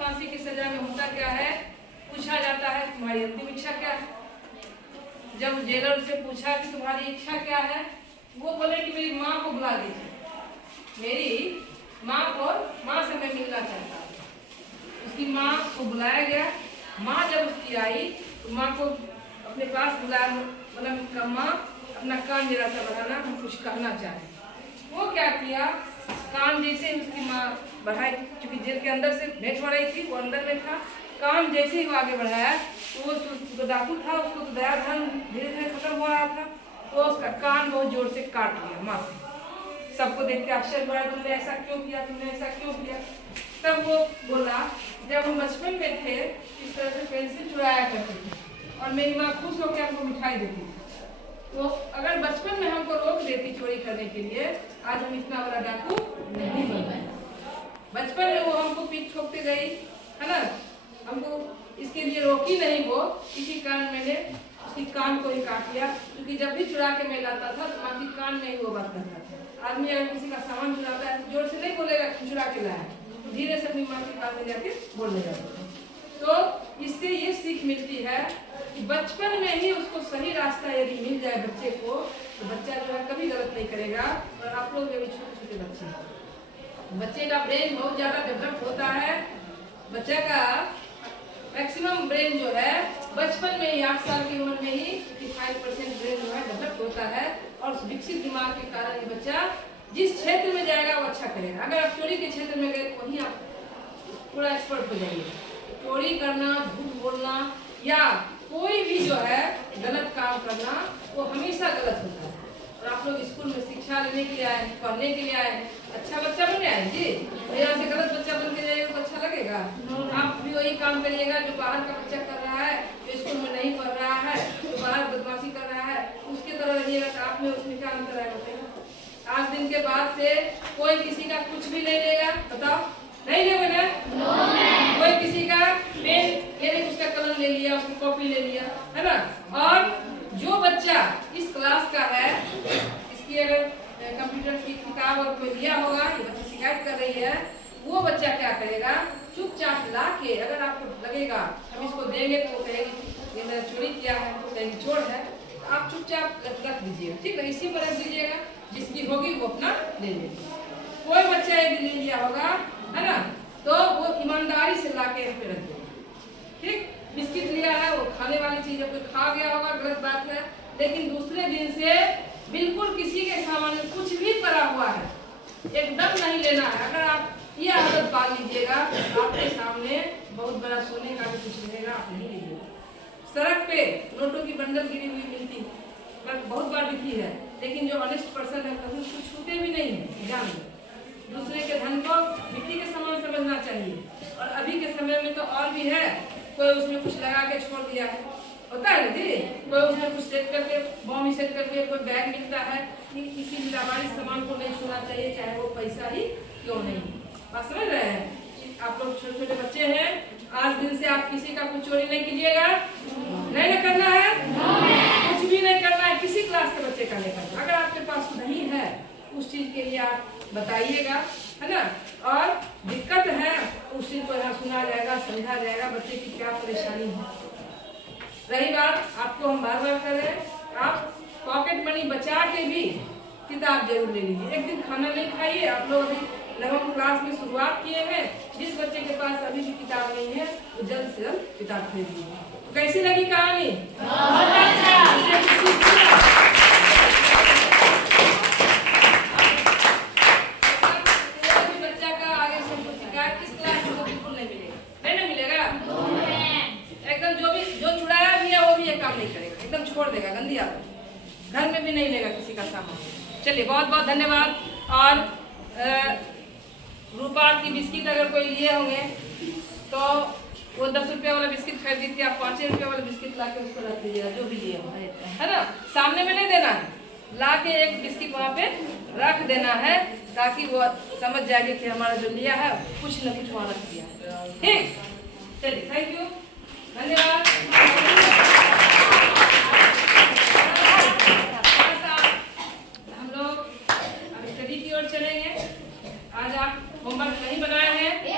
फांसी की सजा में होता क्या है, पूछा जाता है तुम्हारी अंतिम इच्छा क्या है। जब जेलर से पूछा कि तुम्हारी इच्छा क्या है, वो बोले कि मेरी माँ को बुला दीजिए, मेरी माँ से मैं मिलना चाहता हूँ। उसकी माँ को बुलाया गया। माँ जब उसकी आई तो माँ को अपने पास बुलाया, मतलब माँ अपना कान जरा सा बढ़ाना, हम कुछ कहना चाहें। वो क्या किया, कान जैसे उसकी माँ बढ़ाई, क्योंकि जेल के अंदर से भेंट हो रही थी, वो अंदर में था। कान जैसे ही वो आगे बढ़ाया तो वो डाकू था, उसको तो दया धन धीरे धीरे खत्म हो रहा था, तो उसका कान बहुत जोर से काट लिया माँ से। सबको देख के आश्चर्य हुआ, तुमने ऐसा क्यों किया, तुमने ऐसा क्यों किया। तब वो बोला, जब हम बचपन में थे इस तरह से पेंसिल चुराया करते थे और मेरी माँ खुश होकर हमको मिठाई देती थी, तो अगर बचपन में हमको रोक देती चोरी करने के लिए, आज हम इतना बड़ा डाकू नहीं बन। बचपन में वो हमको पीठ ठोकते गई, है ना, हमको इसके लिए रोकी नहीं, वो इसी कारण मैंने उसकी कान को ही काट लिया, क्योंकि जब भी चुरा के मैं लाता था तो माँ की कान में ही वो बात करता था। आदमी अगर किसी का सामान चुराता है तो जोर से नहीं बोलेगा चुरा के लाया, तो धीरे से अपनी माँ की कान में जाके बोलने जाता था। तो इससे ये सीख मिलती है कि बचपन में ही उसको सही रास्ता यदि मिल जाए बच्चे को, तो बच्चा जो है कभी गलत नहीं करेगा। और आप लोग भी छोटे छोटे बच्चे हैं, बच्चे का ब्रेन बहुत ज्यादा डेवलप होता है। बच्चे का मैक्सिमम ब्रेन जो है बचपन में ही 8 साल की उम्र में ही 55% ब्रेन जो है डेवलप होता है, और विकसित दिमाग के कारण ये बच्चा जिस क्षेत्र में जाएगा वो अच्छा करेगा। अगर आप चोरी के क्षेत्र में गए तो वहीं आप पूरा एक्सपर्ट हो जाइए। चोरी करना, झूठ बोलना या कोई भी जो है गलत काम करना, वो हमेशा गलत होता है। और आप लोग स्कूल में शिक्षा लेने के लिए आए, पढ़ने के लिए आए, अच्छा बच्चा बनने आए जी। यहाँ से गलत बच्चा बन के जाइएगा तो अच्छा लगेगा? आप भी वही काम करिएगा जो बाहर का बच्चा कर रहा है, जो स्कूल में नहीं पढ़ रहा है, जो बाहर बदमाशी कर रहा है, उसके तरह रहिएगा। तो आप में उसमें क्या अंतर है बताइए? आज दिन के बाद से कोई किसी का कुछ भी नहीं लेगा, बताओ, नहीं लेगा ना? कोई किसी का पेन, ये नहीं उसका कलम ले लिया, उसकी कॉपी ले लिया, है ना। और जो बच्चा इस क्लास का है, इसकी अगर कंप्यूटर की किताब और कोई लिया होगा, ये बच्ची शिकायत कर रही है, वो बच्चा क्या करेगा, चुपचाप ला के, अगर आपको लगेगा हम इसको देंगे तो कहेगी ये मैंने चोरी किया है, तो कहेगी चोर है, तो आप चुपचाप रख दीजिएगा, ठीक है, इसी पर रख दीजिएगा, जिसकी होगी वो अपना ले लेगी। कोई बच्चा यदि ले लिया होगा, है ना, तो वो ईमानदारी से ला के यहाँ पे रख देगा, ठीक। बिस्किट लिया है, वो खाने वाली चीज है, कोई खा गया होगा, गलत बात है, लेकिन दूसरे दिन से बिल्कुल किसी के सामान में कुछ भी पड़ा हुआ है एकदम नहीं लेना है। अगर आप ये आदत पाल लीजिएगा, आपके सामने बहुत बड़ा सोने का भी कुछ रहेगा, आप नहीं लीजिएगा। सड़क पे नोटों की बंडल गिरी हुई मिलती है, बहुत बार दिखी है, लेकिन जो ऑनेस्ट पर्सन है कभी उसको छूते भी नहीं है। जान लो, दूसरे के धन को मिट्टी के समान समझना चाहिए। और अभी के समय में तो और भी है, कोई उसमें कुछ लगा के छोड़ दिया है, होता है ना जी, कोई उसमें कुछ सेट करके, बॉम्ब ही सेट करके कोई बैग मिलता है, किसी भी लावारिस सामान को नहीं छूना चाहिए, चाहे वो पैसा ही क्यों नहीं। बात समझ रहे हैं? आप लोग छोटे छोटे बच्चे हैं, आज दिन से आप किसी का कुछ चोरी नहीं कीजिएगा, नहीं ना करना है, कुछ भी नहीं करना है, किसी क्लास के बच्चे का नहीं करना। अगर आपके पास नहीं है उस चीज के लिए आप बताइएगा, है ना। और दिक्कत है उस चीज को यहाँ सुना जाएगा, समझा जाएगा बच्चे की क्या परेशानी है। रही बात, आपको हम बार बार कर रहे हैं, आप पॉकेट मनी बचा के भी किताब जरूर ले लीजिए। एक दिन खाना नहीं खाइए, आप लोग अभी 9वीं क्लास में शुरुआत किए हैं, जिस बच्चे के पास अभी भी किताब नहीं है वो जल्द से जल्द किताब खरीद लीजिए। कैसी लगी कहानी? बच्चा का आगे से शिकायत किस क्लास में बिल्कुल नहीं मिलेगा, नहीं मिलेगा एकदम। जो चुराया भी है वो भी ये काम नहीं करेगा, एकदम छोड़ देगा, गंदी आदत, घर में भी नहीं लेगा किसी का सामान। चलिए, बहुत बहुत धन्यवाद। और रूपा की बिस्किट अगर कोई लिए होंगे तो वो 10 रुपये वाला बिस्किट खरीदी थी, आप 5 रुपये वाला बिस्किट ला के उसको रख दीजिएगा, जो भी लिए हो, है ना। सामने में नहीं देना है, ला के एक बिस्किट वहाँ पे रख देना है, ताकि वो समझ जाएगी कि हमारा जो लिया है कुछ न कुछ वहाँ रख दिया है, ठीक। चलिए, थैंक यू, धन्यवाद।